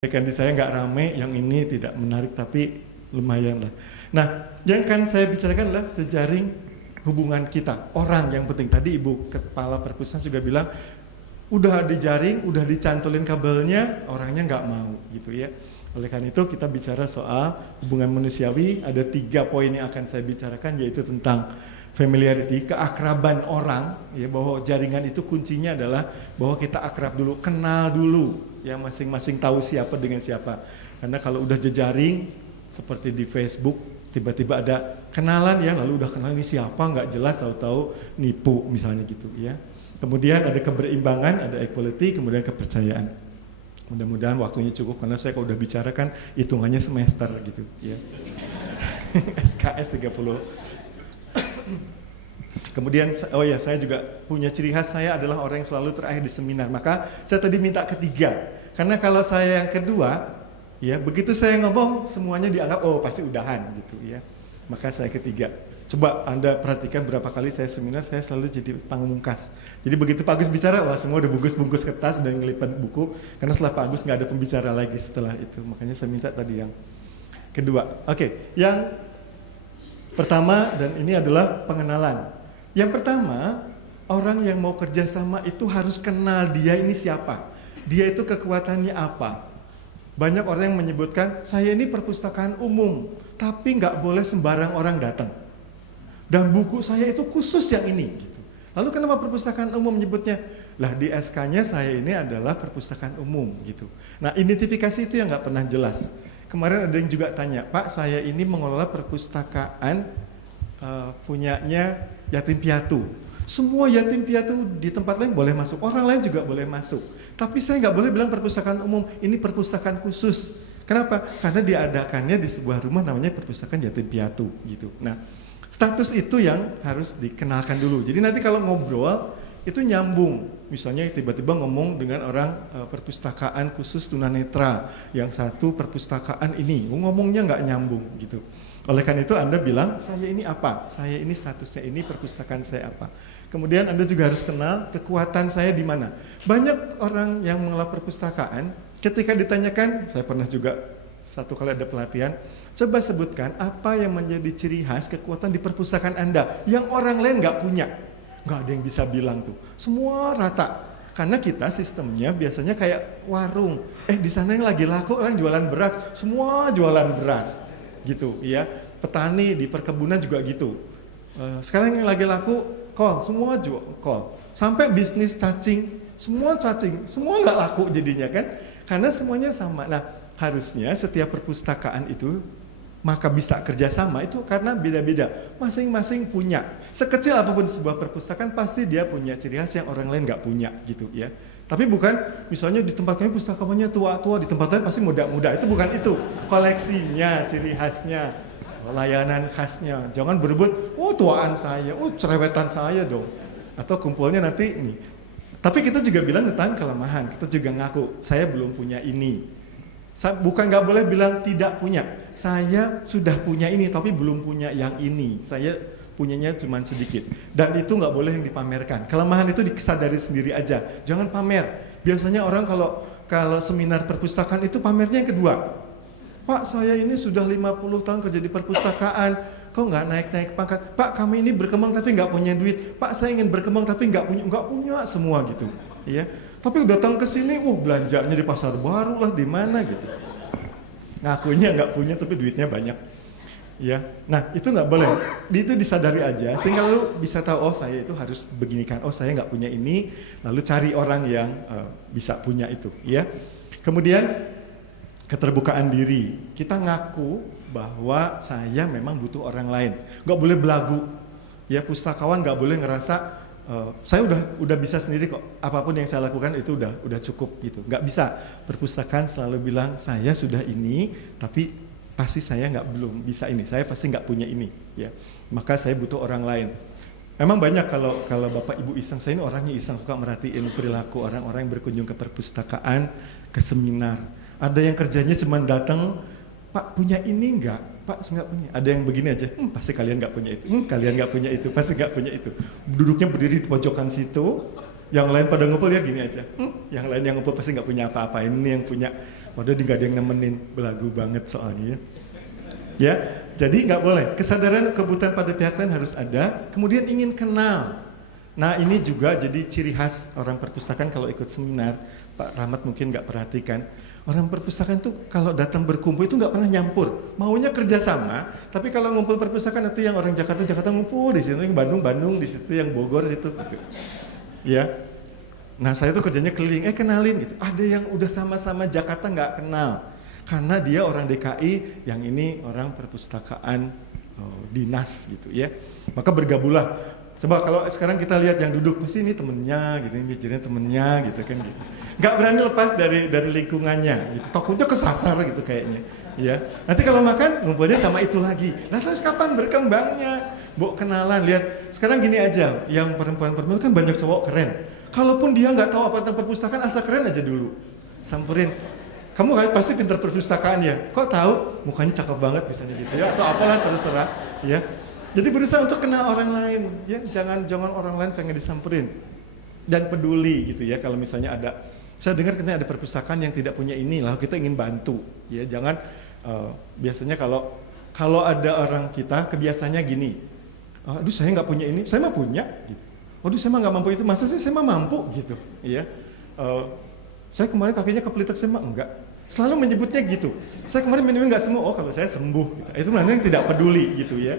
Di saya nggak rame, yang ini tidak menarik tapi lumayan lah. Nah, yang kan saya bicarakan adalah jejaring hubungan kita, orang yang penting. Tadi Ibu Kepala Perpustakaan juga bilang, udah dijaring, udah dicantolin kabelnya, orangnya nggak mau gitu ya. Oleh karena itu kita bicara soal hubungan manusiawi, ada 3 poin yang akan saya bicarakan, yaitu tentang familiarity, keakraban orang, ya, bahwa jaringan itu kuncinya adalah bahwa kita akrab dulu, kenal dulu, ya, masing-masing tahu siapa dengan siapa. Karena kalau udah jejaring, seperti di Facebook, tiba-tiba ada kenalan ya, lalu udah kenal ini siapa, nggak jelas, tahu-tahu nipu misalnya gitu ya. Kemudian ada keberimbangan, ada equality, kemudian kepercayaan. Mudah-mudahan waktunya cukup, karena saya kalau udah bicara kan hitungannya semester gitu ya. SKS 30. Kemudian, oh ya, saya juga punya ciri khas, saya adalah orang yang selalu terakhir di seminar. Maka saya tadi minta ketiga, karena kalau saya yang kedua, ya begitu saya ngomong semuanya dianggap oh pasti udahan gitu ya. Maka saya ketiga. Coba Anda perhatikan berapa kali saya seminar, saya selalu jadi pamungkas. Jadi begitu Pak Agus bicara, wah semua udah bungkus-bungkus kertas, udah ngelipat buku, karena setelah Pak Agus nggak ada pembicara lagi setelah itu. Makanya saya minta tadi yang kedua. Oke, yang pertama, dan ini adalah pengenalan. Yang pertama, orang yang mau kerjasama itu harus kenal dia ini siapa. Dia itu kekuatannya apa. Banyak orang yang menyebutkan, saya ini perpustakaan umum, tapi nggak boleh sembarang orang datang. Dan buku saya itu khusus yang ini. Gitu. Lalu kenapa perpustakaan umum menyebutnya? Lah di SK-nya saya ini adalah perpustakaan umum. Gitu. Nah identifikasi itu yang nggak pernah jelas. Kemarin ada yang juga tanya, Pak saya ini mengelola perpustakaan punyanya yatim piatu. Semua yatim piatu di tempat lain boleh masuk, orang lain juga boleh masuk. Tapi saya nggak boleh bilang perpustakaan umum, ini perpustakaan khusus. Kenapa? Karena diadakannya di sebuah rumah namanya perpustakaan yatim piatu. Gitu. Nah status itu yang harus dikenalkan dulu. Jadi nanti kalau ngobrol itu nyambung. Misalnya tiba-tiba ngomong dengan orang perpustakaan khusus tunanetra, yang satu perpustakaan ini, ngomongnya nggak nyambung gitu. Oleh karena itu Anda bilang, saya ini apa? Saya ini statusnya ini, perpustakaan saya apa? Kemudian Anda juga harus kenal kekuatan saya di mana. Banyak orang yang mengelola perpustakaan, ketika ditanyakan, saya pernah juga satu kali ada pelatihan, coba sebutkan apa yang menjadi ciri khas kekuatan di perpustakaan Anda yang orang lain nggak punya. Nggak ada yang bisa bilang tuh. Semua rata. Karena kita sistemnya biasanya kayak warung. Di sana yang lagi laku orang jualan beras, semua jualan beras. Gitu ya. Petani di perkebunan juga gitu. Sekarang yang lagi laku kol, semua jual kol. Sampai bisnis cacing, semua nggak laku jadinya kan. Karena semuanya sama. Nah, harusnya setiap perpustakaan itu maka bisa kerjasama itu karena beda-beda, masing-masing punya. Sekecil apapun sebuah perpustakaan pasti dia punya ciri khas yang orang lain nggak punya gitu ya. Tapi bukan misalnya di tempat kami pustakawannya tua-tua, di tempat lain pasti muda-muda. Itu bukan itu. Koleksinya, ciri khasnya, layanan khasnya. Jangan berebut, oh tuaan saya, oh cerewetan saya dong. Atau kumpulnya nanti ini. Tapi kita juga bilang tentang kelemahan. Kita juga ngaku, saya belum punya ini. Bukan nggak boleh bilang tidak punya. Saya sudah punya ini tapi belum punya yang ini. Saya punyanya cuma sedikit. Dan itu nggak boleh yang dipamerkan. Kelemahan itu disadari sendiri aja. Jangan pamer. Biasanya orang kalau seminar perpustakaan itu pamernya yang kedua. Pak saya ini sudah 50 tahun kerja di perpustakaan. Kok nggak naik-naik pangkat? Pak kami ini berkembang tapi nggak punya duit. Pak saya ingin berkembang tapi nggak punya semua gitu. Iya. Tapi datang ke sini, belanjanya di pasar baru lah, di mana gitu. Ngakunya nggak punya, tapi duitnya banyak. Ya, nah itu nggak boleh. Itu disadari aja, sehingga lu bisa tahu, oh saya itu harus beginikan. Oh saya nggak punya ini, lalu cari orang yang bisa punya itu. Ya. Kemudian keterbukaan diri. Kita ngaku bahwa saya memang butuh orang lain. Nggak boleh belagu. Ya, pustakawan nggak boleh ngerasa saya udah bisa sendiri kok, apapun yang saya lakukan itu udah cukup gitu. Nggak bisa perpustakaan selalu bilang saya sudah ini, tapi pasti saya belum bisa ini, saya pasti nggak punya ini, ya. Maka saya butuh orang lain. Memang banyak kalau Bapak Ibu iseng, saya ini orangnya iseng, suka merhatiin perilaku orang-orang yang berkunjung ke perpustakaan, ke seminar. Ada yang kerjanya cuma datang, Pak punya ini nggak? Pak nggak punya. Ada yang begini aja, pasti kalian nggak punya itu, kalian nggak punya itu, pasti nggak punya itu. Duduknya berdiri di pojokan situ, yang lain pada ngumpul ya gini aja, yang lain yang ngumpul pasti nggak punya apa-apa, ini yang punya Padahal nggak ada yang nemenin, belagu banget soalnya. Ya, jadi nggak boleh. Kesadaran kebutuhan pada pihak lain harus ada. Kemudian ingin kenal. Nah ini juga jadi ciri khas orang perpustakaan kalau ikut seminar. Pak Rahmat mungkin nggak perhatikan. Orang perpustakaan tuh kalau datang berkumpul itu nggak pernah nyampur. Maunya kerjasama. Tapi kalau ngumpul perpustakaan nanti yang orang Jakarta ngumpul di situ, yang Bandung di situ, yang Bogor situ. Gitu. Ya. Nah saya tuh kerjanya keliling. Kenalin gitu. Ada yang udah sama-sama Jakarta nggak kenal. Karena dia orang DKI, yang ini orang perpustakaan dinas gitu ya. Maka bergabulah. Coba kalau sekarang kita lihat yang duduk, pasti ini temennya gitu, ini jadinya temennya gitu kan gitu. Nggak berani lepas dari lingkungannya gitu. Takutnya kesasar gitu kayaknya. Ya. Nanti kalau makan ngumpulnya sama itu lagi. Nah terus kapan berkembangnya? Bu kenalan, lihat. Sekarang gini aja, yang perempuan-perempuan kan banyak cowok keren. Kalaupun dia nggak tahu apa tentang perpustakaan, asal keren aja dulu. Samperin. Kamu pasti pintar perpustakaan ya, kok tahu mukanya cakep banget misalnya gitu ya, atau apalah terserah ya. Jadi berusaha untuk kenal orang lain ya, jangan orang lain pengen disamperin dan peduli gitu ya. Kalau misalnya ada, saya dengar katanya ada perpustakaan yang tidak punya ini, lalu kita ingin bantu ya. Jangan biasanya kalau ada orang kita kebiasaannya gini, aduh saya nggak punya ini, saya mah punya gitu. Aduh saya mah nggak mampu itu, masa sih saya mah mampu gitu ya. Saya kemarin kakinya kepelitek, saya mah enggak. Selalu menyebutnya gitu. Saya kemarin minum nggak sembuh, kalau saya sembuh. Gitu. Itu namanya yang tidak peduli gitu ya.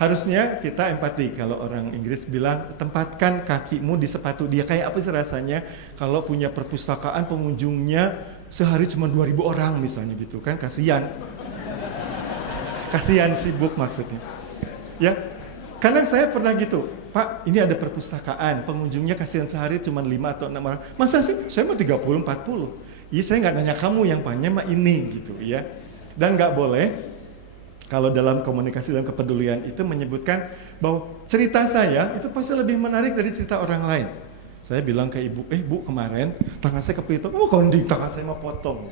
Harusnya kita empati. Kalau orang Inggris bilang, tempatkan kakimu di sepatu dia. Kayak apa sih rasanya kalau punya perpustakaan pengunjungnya sehari cuma 2.000 orang misalnya gitu kan. Kasihan. Kasihan sibuk maksudnya. Ya, kadang saya pernah gitu. Pak, ini ada perpustakaan, pengunjungnya kasihan sehari cuma 5 atau 6 orang. Masa sih? Saya mau 30, 40. Iya, saya nggak nanya kamu, yang banyak mah ini gitu ya. Dan nggak boleh kalau dalam komunikasi dan kepedulian itu menyebutkan bahwa cerita saya itu pasti lebih menarik dari cerita orang lain. Saya bilang ke ibu, bu kemarin tangan saya kepelitek, konding tangan saya mau potong.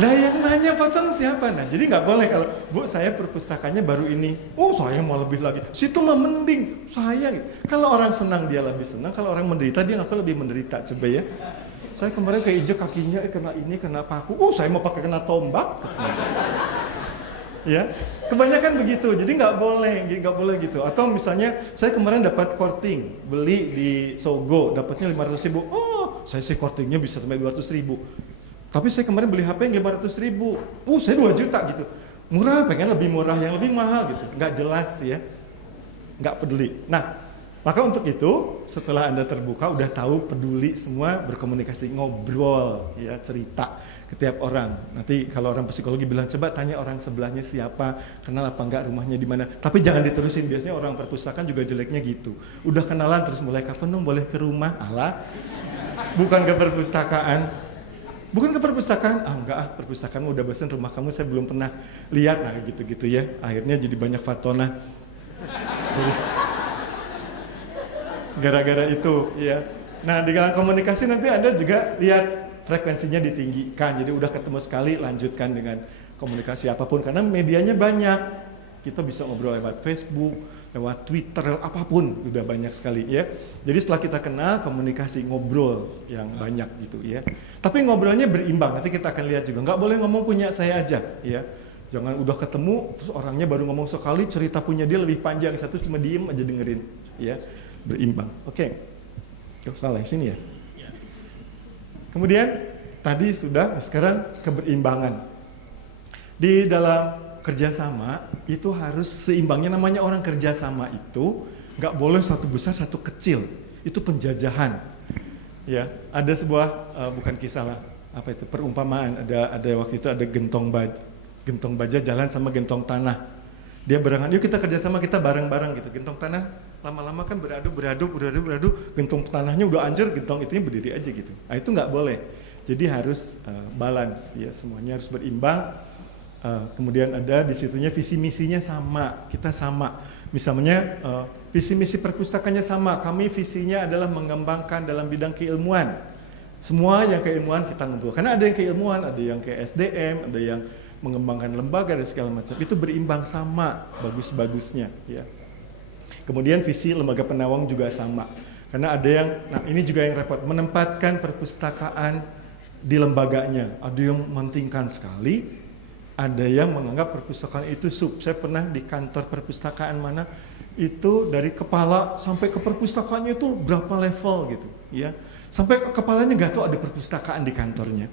Lah yang nanya potong siapa? Nah jadi nggak boleh kalau bu saya perpustakaannya baru ini, saya mau lebih lagi. Situ mah mending saya. Gitu. Kalau orang senang dia lebih senang, kalau orang menderita dia ngaku lebih menderita. Coba ya. Saya kemarin keinjek kakinya, kena ini, kena paku. Saya mau pakai kena tombak. Ya, kebanyakan begitu. Jadi nggak boleh gitu. Atau misalnya saya kemarin dapat korting, beli di Sogo, dapatnya 500.000. Saya sih kortingnya bisa sampai 200.000. Tapi saya kemarin beli HP yang 500.000. Saya 2 juta gitu. Murah, pengen lebih murah, yang lebih mahal gitu. Nggak jelas ya, nggak peduli. Nah. Maka untuk itu setelah Anda terbuka udah tahu peduli semua berkomunikasi ngobrol ya cerita ke tiap orang. Nanti kalau orang psikologi bilang coba tanya orang sebelahnya siapa, kenal apa enggak, rumahnya di mana. Tapi jangan diterusin, biasanya orang perpustakaan juga jeleknya gitu. Udah kenalan terus mulai kapan dong boleh ke rumah? Alah. Bukan ke perpustakaan. Bukan ke perpustakaan, enggak perpustakaan udah bosan, rumah kamu saya belum pernah lihat, nah gitu-gitu ya. Akhirnya jadi banyak fatona. Gara-gara itu ya. Nah di dalam komunikasi nanti Anda juga lihat frekuensinya ditinggikan. Jadi udah ketemu sekali lanjutkan dengan komunikasi apapun karena medianya banyak. Kita bisa ngobrol lewat Facebook, lewat Twitter, apapun udah banyak sekali ya. Jadi setelah kita kenal komunikasi ngobrol yang banyak gitu ya. Tapi ngobrolnya berimbang. Nanti kita akan lihat juga. Nggak boleh ngomong punya saya aja ya. Jangan udah ketemu terus orangnya baru ngomong sekali cerita punya dia lebih panjang, satu cuma diem aja dengerin ya. Berimbang. Oke. Salah sini ya. Kemudian tadi sudah, sekarang keberimbangan. Di dalam kerjasama itu harus seimbangnya. Namanya orang kerjasama itu nggak boleh satu besar satu kecil. Itu penjajahan. Ya, ada sebuah bukan kisah lah. Apa itu? Perumpamaan. Ada waktu itu ada gentong baja jalan sama gentong tanah. Dia barengan, yuk kita kerjasama, kita bareng-bareng gitu. Gentong tanah lama-lama kan beradu, gentong tanahnya udah anjir, gentong itunya berdiri aja gitu. Nah itu nggak boleh. Jadi harus balance ya, semuanya harus berimbang. Kemudian ada di situnya visi misinya sama, kita sama. Misalnya visi misi perpustakaannya sama. Kami visinya adalah mengembangkan dalam bidang keilmuan. Semua yang keilmuan kita ngumpul. Karena ada yang keilmuan, ada yang ke SDM, ada yang mengembangkan lembaga dan segala macam. Itu berimbang sama bagus-bagusnya ya. Kemudian visi lembaga penawang juga sama. Karena ada yang, nah ini juga yang repot, menempatkan perpustakaan di lembaganya. Ada yang mementingkan sekali, ada yang menganggap perpustakaan itu sub. Saya pernah di kantor perpustakaan mana, itu dari kepala sampai ke perpustakaannya itu berapa level gitu, ya. Sampai kepalanya nggak tahu ada perpustakaan di kantornya.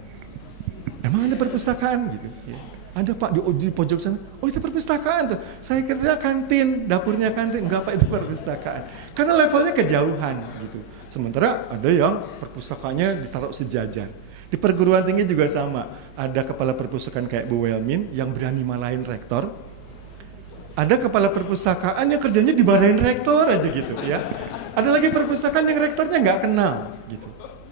Emang ada perpustakaan gitu, ya. Ada Pak di pojok sana. Oh itu perpustakaan tuh. Saya kira kantin, dapurnya kantin. Enggak Pak, itu perpustakaan. Karena levelnya kejauhan gitu. Sementara ada yang perpustakaannya ditaruh sejajar. Di perguruan tinggi juga sama. Ada kepala perpustakaan kayak Bu Welmin yang berani malahin rektor. Ada kepala perpustakaan yang kerjanya dimarahin rektor aja gitu, ya. Ada lagi perpustakaan yang rektornya nggak kenal gitu.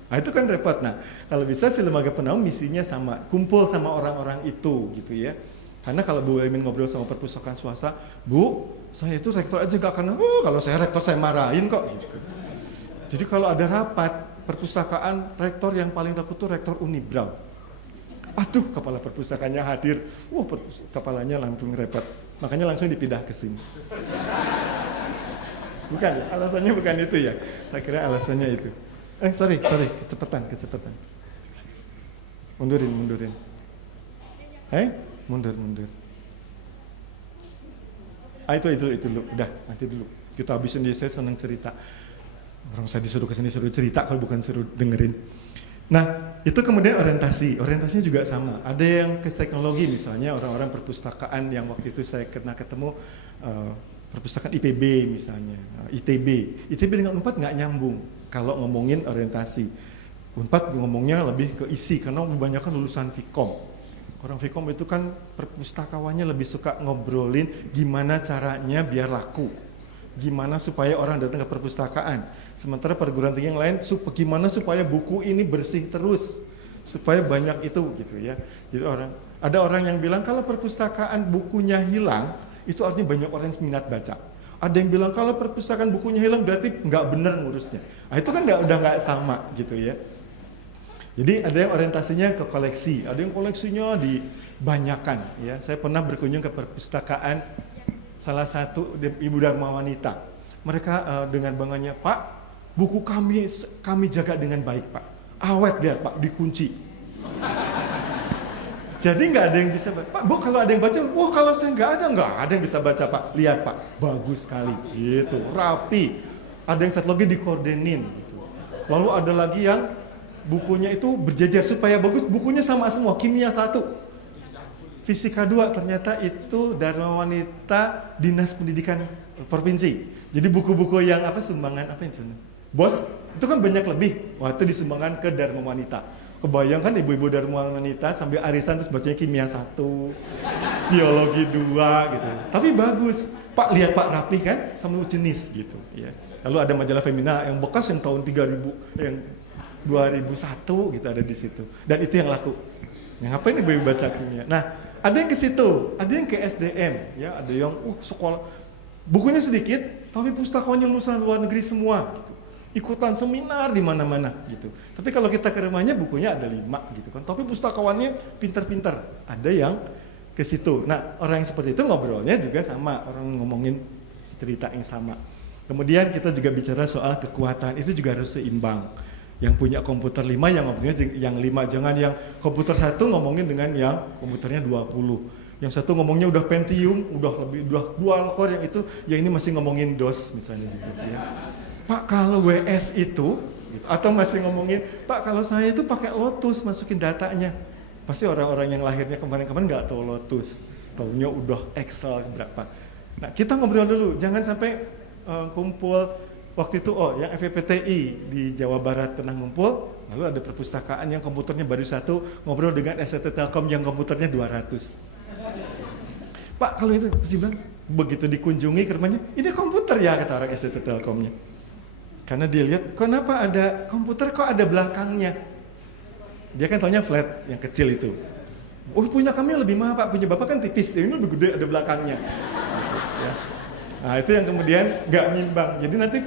Nah itu kan repot. Nah kalau bisa si lembaga penaung misinya sama, kumpul sama orang-orang itu gitu ya. Karena kalau Bu Welmin ngobrol sama perpustakaan swasta, Bu, saya itu rektor aja gak kenal. Oh kalau saya rektor saya marahin kok gitu. Jadi kalau ada rapat perpustakaan, rektor yang paling takut tuh rektor Unibrau. Aduh kepala perpustakaannya hadir, kepalanya langsung repot. Makanya langsung dipindah ke sini. Bukan, alasannya bukan itu ya. Saya kira alasannya itu. Sorry, kecepatan. Mundurin. Mundur. Itu dulu. Udah, nanti dulu. Kita habisin dia, saya senang cerita. Orang saya disuruh kesini suruh cerita, kalau bukan suruh dengerin. Nah, itu kemudian orientasi. Orientasinya juga sama. Ada yang ke teknologi misalnya, orang-orang perpustakaan yang waktu itu saya ketemu perpustakaan IPB misalnya, ITB dengan Unpad nggak nyambung kalau ngomongin orientasi. Unpad ngomongnya lebih ke isi karena kebanyakan lulusan Vkom. Orang Vkom itu kan perpustakawannya lebih suka ngobrolin gimana caranya biar laku, gimana supaya orang datang ke perpustakaan. Sementara perguruan tinggi yang lain gimana supaya buku ini bersih terus, supaya banyak itu gitu ya. Jadi ada orang yang bilang kalau perpustakaan bukunya hilang, itu artinya banyak orang yang minat baca. Ada yang bilang kalau perpustakaan bukunya hilang berarti nggak benar ngurusnya. Nah itu kan udah nggak sama gitu ya. Jadi ada yang orientasinya ke koleksi, ada yang koleksinya dibanyakan. Ya, saya pernah berkunjung ke perpustakaan salah satu Ibu Dharma Wanita. Mereka dengan bangganya, Pak, buku kami jaga dengan baik Pak. Awet lihat Pak, dikunci. Jadi nggak ada yang bisa baca. Pak, Bu kalau ada yang baca, wah kalau saya nggak ada yang bisa baca Pak. Lihat Pak, bagus sekali, gitu, rapi. Ada yang satu lagi dikordenin, gitu. Lalu ada lagi yang bukunya itu berjejer supaya bagus. Bukunya sama semua, kimia 1, fisika 2. Ternyata itu Dharma Wanita Dinas Pendidikan Provinsi. Jadi buku-buku yang sumbangan itu? Bos, itu kan banyak lebih. Wah itu disumbangkan ke Dharma Wanita. Kebayang kan ibu-ibu Dharma Wanita sambil arisan terus bacanya kimia 1, biologi 2 gitu. Tapi bagus. Pak lihat Pak rapi kan sama jenis gitu ya. Lalu ada majalah Femina yang bekas yang tahun 3000 yang 2001 gitu ada di situ. Dan itu yang laku. Yang ngapain ibu-ibu baca kimia? Nah, ada yang ke situ, ada yang ke SDM ya, ada yang sekolah bukunya sedikit tapi pustakawannya lulusan luar negeri semua gitu. Ikutan seminar di mana-mana gitu. Tapi kalau kita ke rumahnya bukunya ada 5 gitu kan. Tapi pustakawannya pinter-pinter. Ada yang ke situ. Nah, orang yang seperti itu ngobrolnya juga sama, orang ngomongin cerita yang sama. Kemudian kita juga bicara soal kekuatan, itu juga harus seimbang. Yang punya komputer 5 yang ngobrolnya yang 5, jangan yang komputer 1 ngomongin dengan yang komputernya 20. Yang satu ngomongnya udah Pentium, udah dual core, yang itu yang ini masih ngomongin DOS misalnya gitu ya. Pak kalau WS itu gitu, atau masih ngomongin Pak kalau saya itu pakai Lotus masukin datanya, pasti orang-orang yang lahirnya kemarin-kemarin nggak tahu Lotus, taunya udah Excel berapa. Nah kita ngobrol dulu, jangan sampai kumpul waktu itu yang FPTI di Jawa Barat pernah ngumpul, lalu ada perpustakaan yang komputernya baru 1 ngobrol dengan STT Telkom yang komputernya 200. Pak kalau itu pasti bilang begitu dikunjungi ke rumahnya, ini komputer ya kata orang STT Telkomnya. Karena dia lihat, kenapa ada komputer kok ada belakangnya? Dia kan taunya flat, yang kecil itu. Oh punya kami lebih mahal Pak, punya Bapak kan tipis, ini lebih gede ada belakangnya. Ya. Nah itu yang kemudian nggak nyimbang. Jadi nanti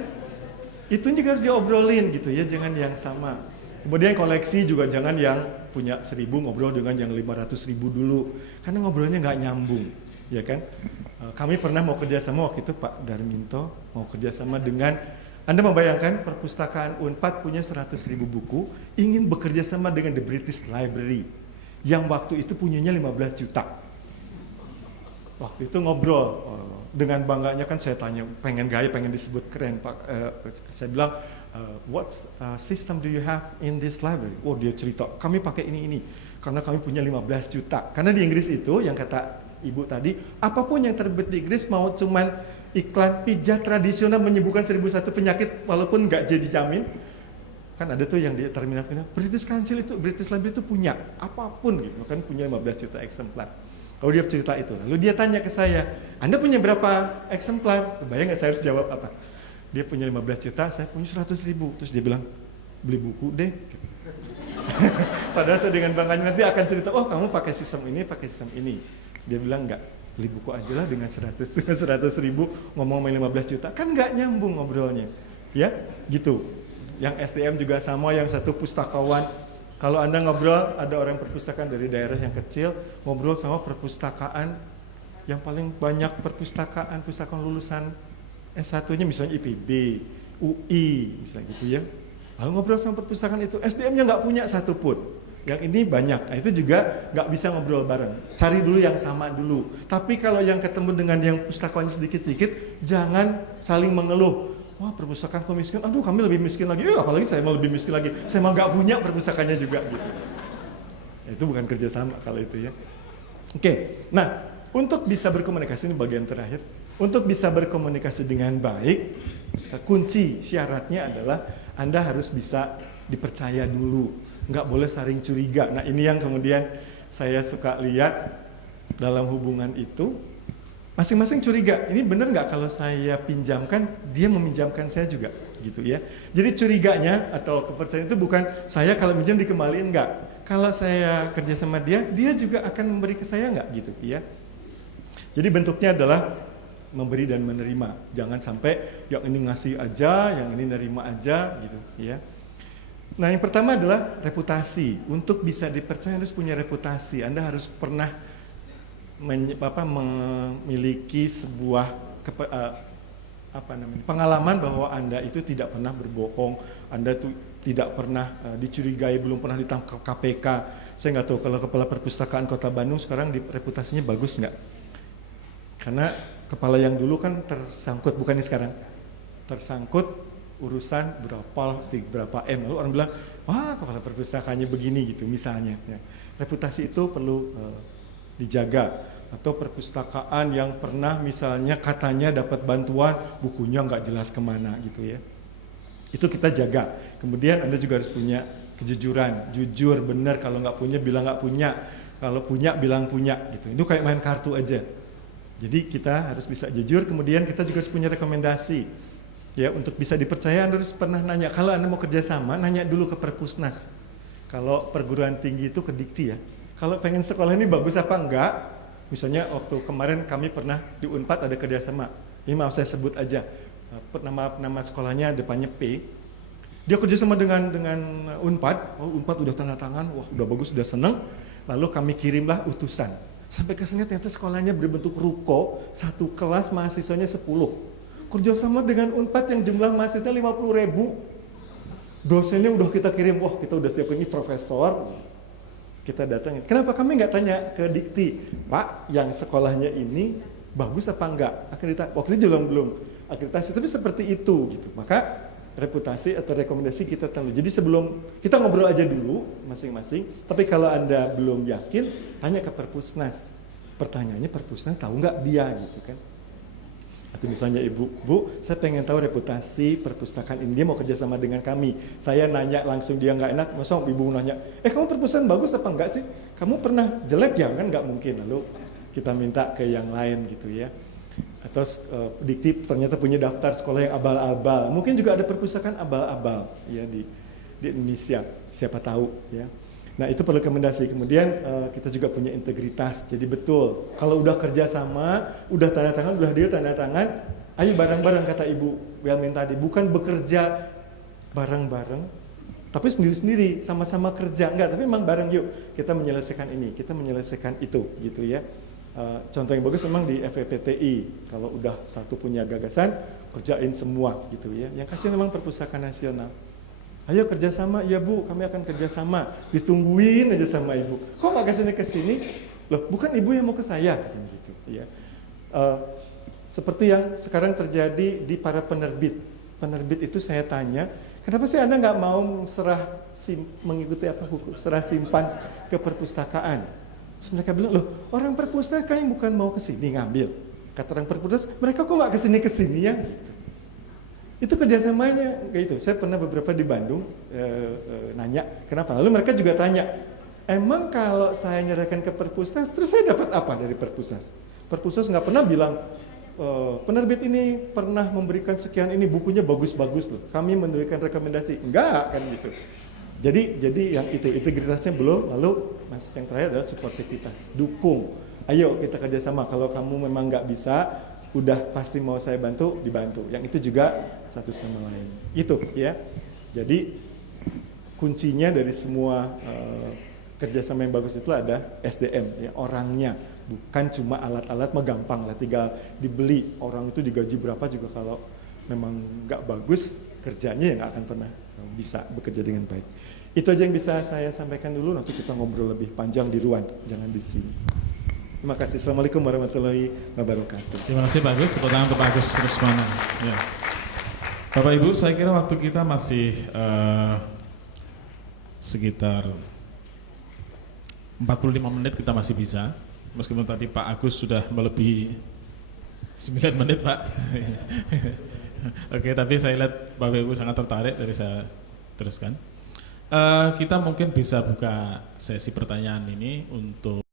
itu juga harus diobrolin gitu ya, jangan yang sama. Kemudian koleksi juga jangan yang punya 1000 ngobrol dengan yang 500.000 dulu. Karena ngobrolnya nggak nyambung, ya kan? Kami pernah mau kerjasama waktu itu Pak Darminto, mau kerjasama dengan Anda membayangkan perpustakaan Unpad punya 100.000 buku, ingin bekerja sama dengan The British Library, yang waktu itu punyanya 15 juta. Waktu itu ngobrol, dengan bangganya kan saya tanya, pengen gaya, pengen disebut keren Pak. Saya bilang, what system do you have in this library? Oh, dia cerita, kami pakai ini, karena kami punya 15 juta. Karena di Inggris itu, yang kata Ibu tadi, apapun yang terbit di Inggris, mau cuman iklan pijat tradisional menyembuhkan 1001 penyakit, walaupun nggak jadi jamin, kan ada tuh yang di terminal British Council itu, British Library itu punya, apapun gitu, kan punya 15 juta eksemplar. Kalau dia cerita itu, lalu dia tanya ke saya, Anda punya berapa eksemplar? Bayang nggak saya harus jawab apa? Dia punya 15 juta, saya punya 100.000. Terus dia bilang, beli buku deh. Padahal saya dengan bangganya nanti akan cerita, oh kamu pakai sistem ini, Terus dia bilang, enggak, beli buku aja lah dengan 100.000, ngomong main 15 juta. Kan nggak nyambung ngobrolnya. Ya, gitu. Yang SDM juga sama, yang satu pustakawan. Kalau Anda ngobrol, ada orang perpustakaan dari daerah yang kecil, ngobrol sama perpustakaan yang paling banyak perpustakaan lulusan S1-nya misalnya IPB, UI, misalnya gitu ya. Lalu ngobrol sama perpustakaan itu, SDM-nya nggak punya satu pun. Yang ini banyak, nah, itu juga nggak bisa ngobrol bareng. Cari dulu yang sama dulu. Tapi kalau yang ketemu dengan yang pustakawannya sedikit-sedikit, jangan saling mengeluh. Wah, perpustakaan kok miskin, aduh kami lebih miskin lagi, apalagi saya mau lebih miskin lagi, saya mau nggak punya perpustakaannya juga gitu. Itu bukan kerjasama kalau itu ya. Oke, nah untuk bisa berkomunikasi, ini bagian terakhir, untuk bisa berkomunikasi dengan baik, kunci syaratnya adalah Anda harus bisa dipercaya dulu, nggak boleh saling curiga. Nah ini yang kemudian saya suka lihat dalam hubungan itu, masing-masing curiga, ini benar nggak kalau saya pinjamkan, dia meminjamkan saya juga, gitu ya. Jadi curiganya atau kepercayaan itu bukan saya kalau pinjam dikembaliin, nggak. Kalau saya kerja sama dia, dia juga akan memberi ke saya nggak, gitu ya. Jadi bentuknya adalah memberi dan menerima. Jangan sampai yang ini ngasih aja, yang ini nerima aja, gitu ya. Nah yang pertama adalah reputasi. Untuk bisa dipercaya harus punya reputasi. Anda harus pernah memiliki sebuah pengalaman bahwa Anda itu tidak pernah berbohong, Anda itu tidak pernah dicurigai, belum pernah ditangkap KPK. Saya nggak tahu kalau kepala perpustakaan Kota Bandung sekarang reputasinya bagus nggak? Karena kepala yang dulu kan tersangkut, bukan ini sekarang, tersangkut urusan berapa M, lalu orang bilang, wah kepala perpustakaannya begini gitu misalnya. Ya. Reputasi itu perlu dijaga. Atau perpustakaan yang pernah misalnya katanya dapat bantuan, bukunya nggak jelas kemana gitu ya. Itu kita jaga. Kemudian Anda juga harus punya kejujuran, jujur, benar, kalau nggak punya bilang nggak punya, kalau punya bilang punya gitu. Itu kayak main kartu aja. Jadi kita harus bisa jujur, kemudian kita juga harus punya rekomendasi. Ya, untuk bisa dipercaya Anda harus pernah nanya, kalau Anda mau kerja sama, nanya dulu ke Perpusnas. Kalau perguruan tinggi itu ke Dikti ya. Kalau pengen sekolah ini bagus apa enggak? Misalnya waktu kemarin kami pernah di Unpad ada kerjasama. Ini maaf saya sebut aja. Nama sekolahnya depannya P. Dia kerjasama dengan Unpad. Oh, Unpad udah tanda tangan, wah udah bagus, udah seneng. Lalu kami kirimlah utusan. Sampai ke sini ternyata sekolahnya berbentuk ruko, satu kelas mahasiswanya 10. Kerjasama dengan Unpad yang jumlah mahasiswanya 50.000. Dosennya udah kita kirim, wah kita udah siap, ini profesor. Kita datangin. Kenapa kami nggak tanya ke Dikti, Pak, yang sekolahnya ini bagus apa enggak? Waktu itu belum akreditasi, tapi seperti itu gitu. Maka reputasi atau rekomendasi kita tahu. Jadi sebelum kita ngobrol aja dulu masing-masing. Tapi kalau Anda belum yakin, tanya ke Perpusnas. Pertanyaannya Perpusnas tahu nggak dia gitu kan? Atau misalnya Ibu, Bu, saya pengen tahu reputasi perpustakaan ini, dia mau kerja sama dengan kami. Saya nanya langsung, dia nggak enak, masa Ibu nanya, kamu perpustakaan bagus apa enggak sih? Kamu pernah jelek ya? Kan nggak mungkin. Lalu kita minta ke yang lain gitu ya. Atau Dikti ternyata punya daftar sekolah yang abal-abal. Mungkin juga ada perpustakaan abal-abal ya di Indonesia, siapa tahu ya. Nah itu perlu rekomendasi. Kemudian kita juga punya integritas. Jadi betul, kalau udah kerja sama, udah tanda tangan, udah dia tanda tangan, ayo bareng-bareng kata Ibu Welmin tadi. Bukan bekerja bareng-bareng, tapi sendiri-sendiri, sama-sama kerja. Enggak, tapi memang bareng yuk, kita menyelesaikan ini, kita menyelesaikan itu gitu ya. Contoh yang bagus memang di FEPTI, kalau udah satu punya gagasan, kerjain semua gitu ya. Yang kasihan memang perpustakaan nasional. Ayo kerjasama, ya Bu, kami akan kerjasama. Ditungguin aja sama Ibu. Kok nggak kesini? Loh, bukan Ibu yang mau ke saya, katanya gitu. Ya. Seperti yang sekarang terjadi di para penerbit. Penerbit itu saya tanya, kenapa sih Anda nggak mau mengikuti serah simpan ke perpustakaan? Terus mereka bilang, loh orang perpustakaan bukan mau ke sini ngambil. Kata orang perpustakaan, mereka kok nggak kesini ya? Gitu. Itu kerjasamanya kayak itu. Saya pernah beberapa di Bandung nanya, kenapa? Lalu mereka juga tanya, emang kalau saya nyerahkan ke perpustakaan, terus saya dapat apa dari perpustakaan? Perpustakaan nggak pernah bilang, penerbit ini pernah memberikan sekian ini, bukunya bagus-bagus loh. Kami memberikan rekomendasi, enggak kan gitu. Jadi yang itu integritasnya belum. Lalu yang terakhir adalah suportivitas, dukung. Ayo kita kerjasama. Kalau kamu memang nggak bisa, udah pasti mau saya bantu, dibantu. Yang itu juga satu sama lain. Itu ya. Jadi kuncinya dari semua kerjasama yang bagus itu ada SDM, ya, orangnya. Bukan cuma alat-alat mah gampang lah, tinggal dibeli. Orang itu digaji berapa juga kalau memang nggak bagus kerjanya, ya nggak akan pernah bisa bekerja dengan baik. Itu aja yang bisa saya sampaikan dulu, nanti kita ngobrol lebih panjang di ruang, jangan di sini. Terima kasih. Assalamualaikum warahmatullahi wabarakatuh. Terima kasih Pak Agus, tepuk tangan untuk Pak Agus Rusmana. Ya. Bapak Ibu, saya kira waktu kita masih sekitar 45 menit kita masih bisa. Meskipun tadi Pak Agus sudah melebihi 9 menit Pak. Oke, tapi saya lihat Bapak Ibu sangat tertarik, dari saya teruskan. Kita mungkin bisa buka sesi pertanyaan ini untuk